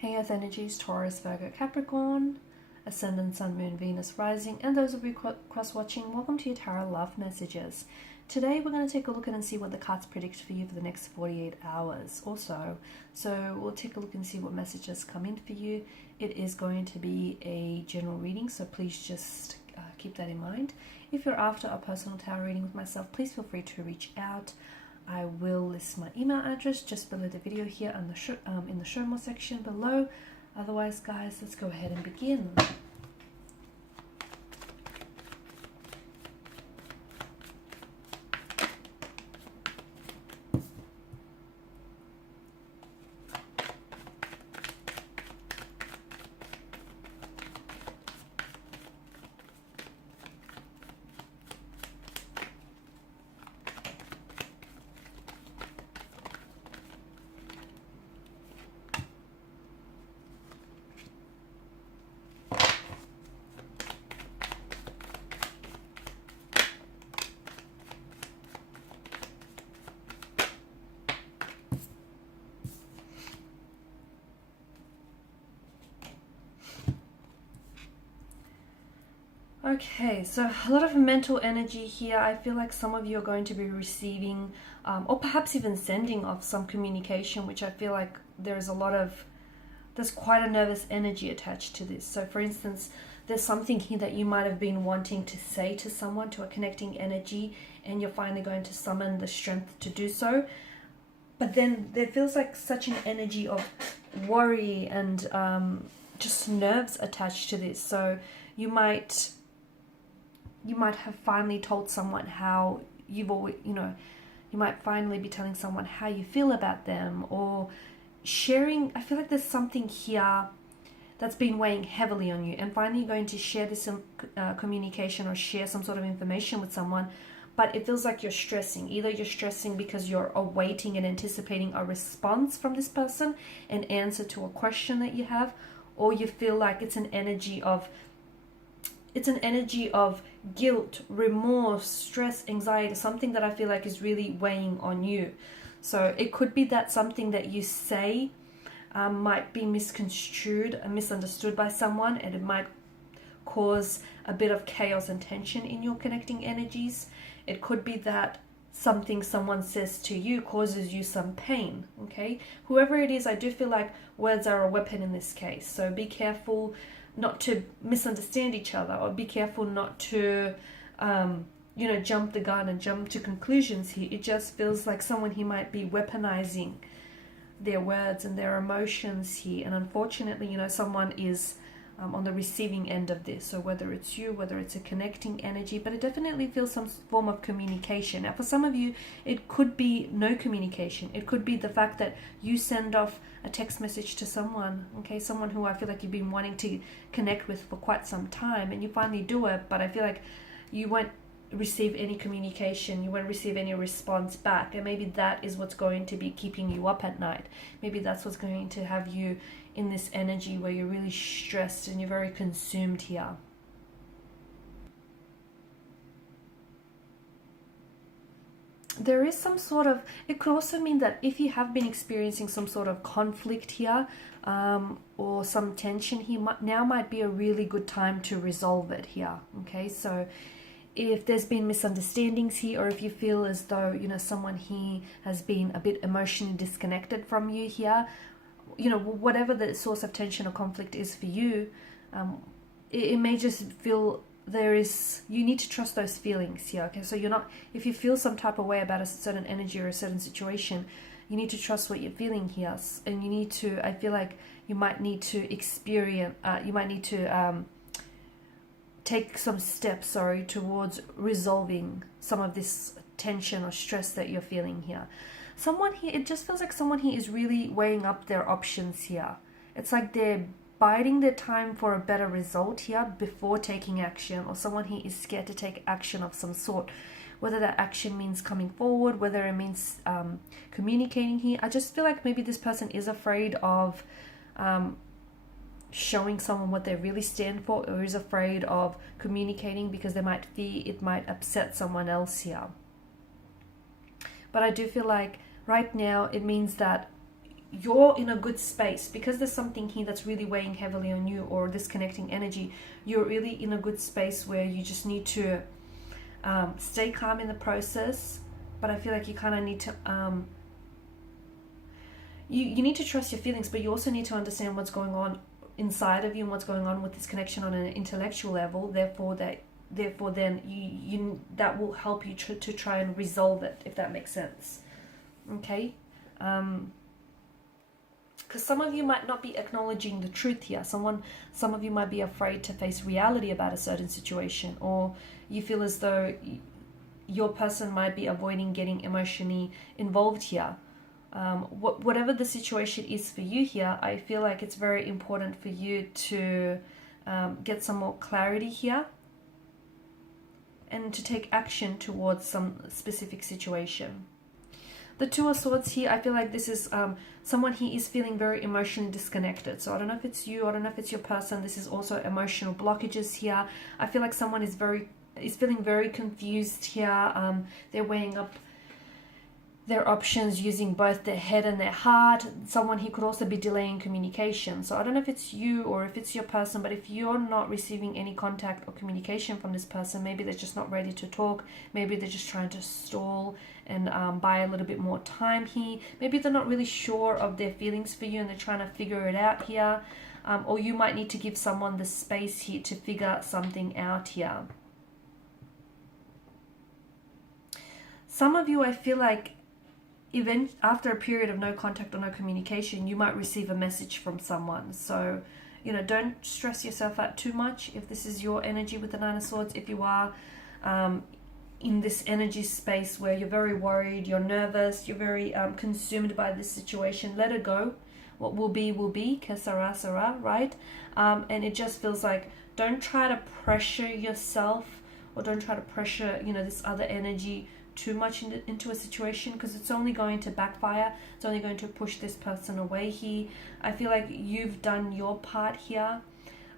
Hey Earth energies, Taurus, Virgo, Capricorn, Ascendant, Sun, Moon, Venus, Rising, and those of you cross-watching, welcome to your Tarot Love Messages. Today we're going to take a look at and see what the cards predict for you for the next 48 hours or so. So we'll take a look and see what messages come in for you. It is going to be a general reading, so please just keep that in mind. If you're after a personal tarot reading with myself, please feel free to reach out. I will list my email address just below the video here and in the show more section below. Otherwise, guys, let's go ahead and begin. Okay, so a lot of mental energy here. I feel like some of you are going to be receiving or perhaps even sending off some communication, which I feel like there's quite a nervous energy attached to this. So for instance, there's something here that you might have been wanting to say to someone, to a connecting energy, and you're finally going to summon the strength to do so. But then there feels like such an energy of worry and just nerves attached to this. So you might have finally told someone how you've always, you might finally be telling someone how you feel about them, or sharing. I feel like there's something here that's been weighing heavily on you, and finally you're going to share this communication or share some sort of information with someone, but it feels like you're stressing. Either you're stressing because you're awaiting and anticipating a response from this person, an answer to a question that you have, or you feel like it's an energy of guilt, remorse, stress, anxiety, something that I feel like is really weighing on you. So it could be that something that you say might be misconstrued and misunderstood by someone, and it might cause a bit of chaos and tension in your connecting energies. It could be that something someone says to you causes you some pain, okay? Whoever it is, I do feel like words are a weapon in this case. So be careful not to misunderstand each other, or be careful not to jump the gun and jump to conclusions here. It just feels like someone here might be weaponizing their words and their emotions here, and unfortunately, someone is on the receiving end of this. So whether it's you, whether it's a connecting energy, but it definitely feels some form of communication. Now for some of you, it could be no communication. It could be the fact that you send off a text message to someone, okay, someone who I feel like you've been wanting to connect with for quite some time, and you finally do it, but I feel like you won't receive any communication, you won't receive any response back, and maybe that is what's going to be keeping you up at night. Maybe that's what's going to have you in this energy where you're really stressed and you're very consumed here. There is some sort of, it could also mean that if you have been experiencing some sort of conflict here or some tension here, now might be a really good time to resolve it here, okay? So if there's been misunderstandings here, or if you feel as though, someone here has been a bit emotionally disconnected from you here, whatever the source of tension or conflict is for you, it may just feel you need to trust those feelings here, okay? So if you feel some type of way about a certain energy or a certain situation, you need to trust what you're feeling here, and I feel like you might need to take some steps, towards resolving some of this tension or stress that you're feeling here. Someone here, it just feels like someone here is really weighing up their options here. It's like they're biding their time for a better result here before taking action, or someone here is scared to take action of some sort. Whether that action means coming forward, whether it means communicating here. I just feel like maybe this person is afraid of showing someone what they really stand for, or is afraid of communicating because they might fear it might upset someone else here. But I do feel like right now it means that you're in a good space because there's something here that's really weighing heavily on you, or disconnecting energy. You're really in a good space where you just need to stay calm in the process, but I feel like you kind of need to you need to trust your feelings, but you also need to understand what's going on inside of you and what's going on with this connection on an intellectual level. Therefore then you that will help you to try and resolve it, if that makes sense. Okay. Because some of you might not be acknowledging the truth here. Some of you might be afraid to face reality about a certain situation, or you feel as though your person might be avoiding getting emotionally involved here. Whatever the situation is for you here, I feel like it's very important for you to get some more clarity here and to take action towards some specific situation. The Two of Swords here, I feel like this is someone he is feeling very emotionally disconnected. So I don't know if it's you, I don't know if it's your person. This is also emotional blockages here. I feel like someone is feeling very confused here. They're weighing up their options using both their head and their heart. Someone he could also be delaying communication. So I don't know if it's you or if it's your person, but if you're not receiving any contact or communication from this person, maybe they're just not ready to talk. Maybe they're just trying to stall and buy a little bit more time here. Maybe they're not really sure of their feelings for you and they're trying to figure it out here. Or you might need to give someone the space here to figure something out here. Some of you, I feel like, even after a period of no contact or no communication, you might receive a message from someone. So, don't stress yourself out too much if this is your energy with the Nine of Swords. If you are in this energy space where you're very worried, you're nervous, you're very consumed by this situation, let it go. What will be, que sera, sera, right? And it just feels like, don't try to pressure yourself, or don't try to pressure, this other energy too much into a situation, because it's only going to backfire. It's only going to push this person away here. I feel like you've done your part here.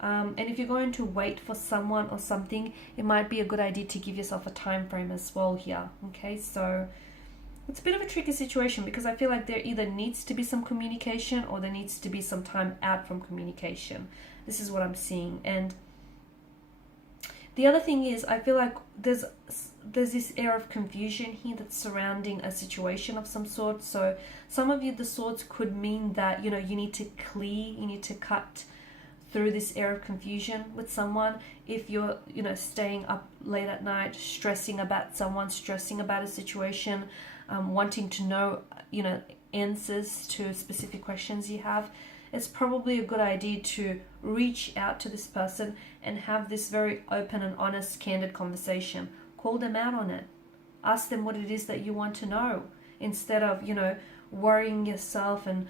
And if you're going to wait for someone or something, it might be a good idea to give yourself a time frame as well here. Okay, so it's a bit of a tricky situation, because I feel like there either needs to be some communication or there needs to be some time out from communication. This is what I'm seeing. And the other thing is, I feel like there's this air of confusion here that's surrounding a situation of some sort. So some of you, the swords could mean that, you need to clear, you need to cut through this air of confusion with someone. If you're, staying up late at night, stressing about someone, stressing about a situation, wanting to know, answers to specific questions you have, it's probably a good idea to reach out to this person and have this very open and honest, candid conversation. Call them out on it. Ask them what it is that you want to know, instead of, worrying yourself and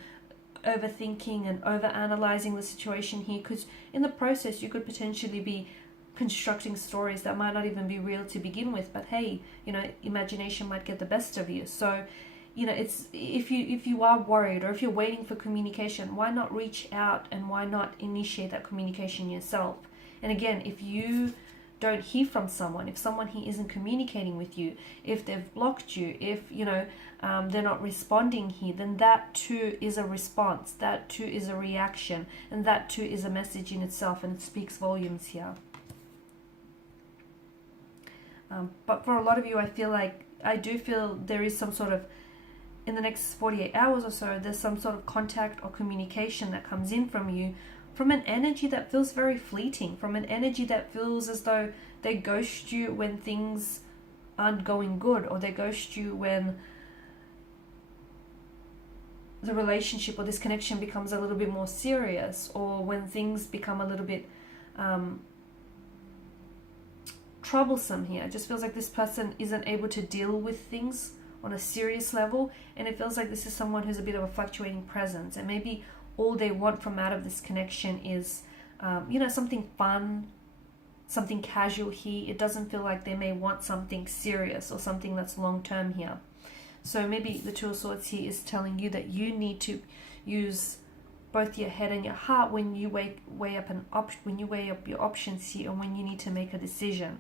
overthinking and overanalyzing the situation here, because in the process you could potentially be constructing stories that might not even be real to begin with. But hey, imagination might get the best of you. So it's, if you are worried, or if you're waiting for communication, why not reach out and why not initiate that communication yourself? And again, if you don't hear from someone, if someone here isn't communicating with you, if they've blocked you, if they're not responding here, then that too is a response, that too is a reaction, and that too is a message in itself, and it speaks volumes here. But for a lot of you, I do feel there is some sort of, in the next 48 hours or so, there's some sort of contact or communication that comes in from you, from an energy that feels very fleeting, from an energy that feels as though they ghost you when things aren't going good, or they ghost you when the relationship or this connection becomes a little bit more serious, or when things become a little bit troublesome here. It just feels like this person isn't able to deal with things on a serious level, and it feels like this is someone who's a bit of a fluctuating presence, and maybe all they want from out of this connection is something fun, something casual here. It doesn't feel like they may want something serious or something that's long term here. So maybe the Two of Swords here is telling you that you need to use both your head and your heart when you weigh up your options here, and when you need to make a decision.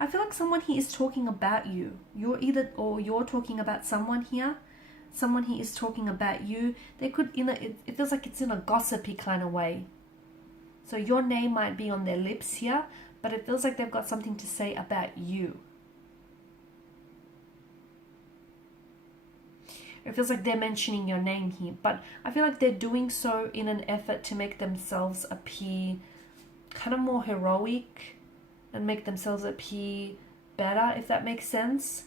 I feel like someone here is talking about you. You're talking about someone here. Someone here is talking about you. They could, it feels like it's in a gossipy kind of way. So your name might be on their lips here, but it feels like they've got something to say about you. It feels like they're mentioning your name here, but I feel like they're doing so in an effort to make themselves appear kind of more heroic and make themselves appear better, if that makes sense.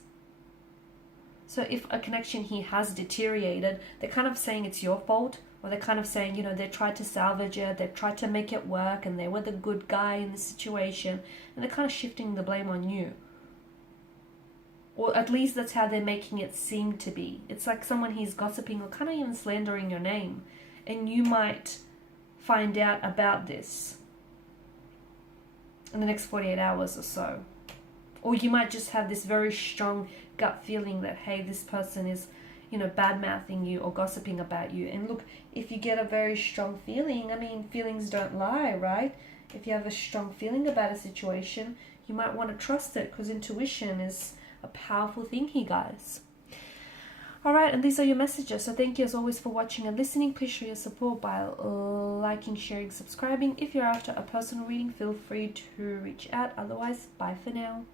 So if a connection here has deteriorated, they're kind of saying it's your fault, or they're kind of saying, they tried to salvage it, they tried to make it work, and they were the good guy in the situation, and they're kind of shifting the blame on you. Or at least that's how they're making it seem to be. It's like someone here's gossiping or kind of even slandering your name. And you might find out about this in the next 48 hours or so. Or you might just have this very strong gut feeling that, hey, this person is, bad-mouthing you or gossiping about you. And look, if you get a very strong feeling, feelings don't lie, right? If you have a strong feeling about a situation, you might want to trust it, because intuition is a powerful thing here, guys. Alright, and these are your messages. So thank you as always for watching and listening. Please show your support by liking, sharing, subscribing. If you're after a personal reading, feel free to reach out. Otherwise, bye for now.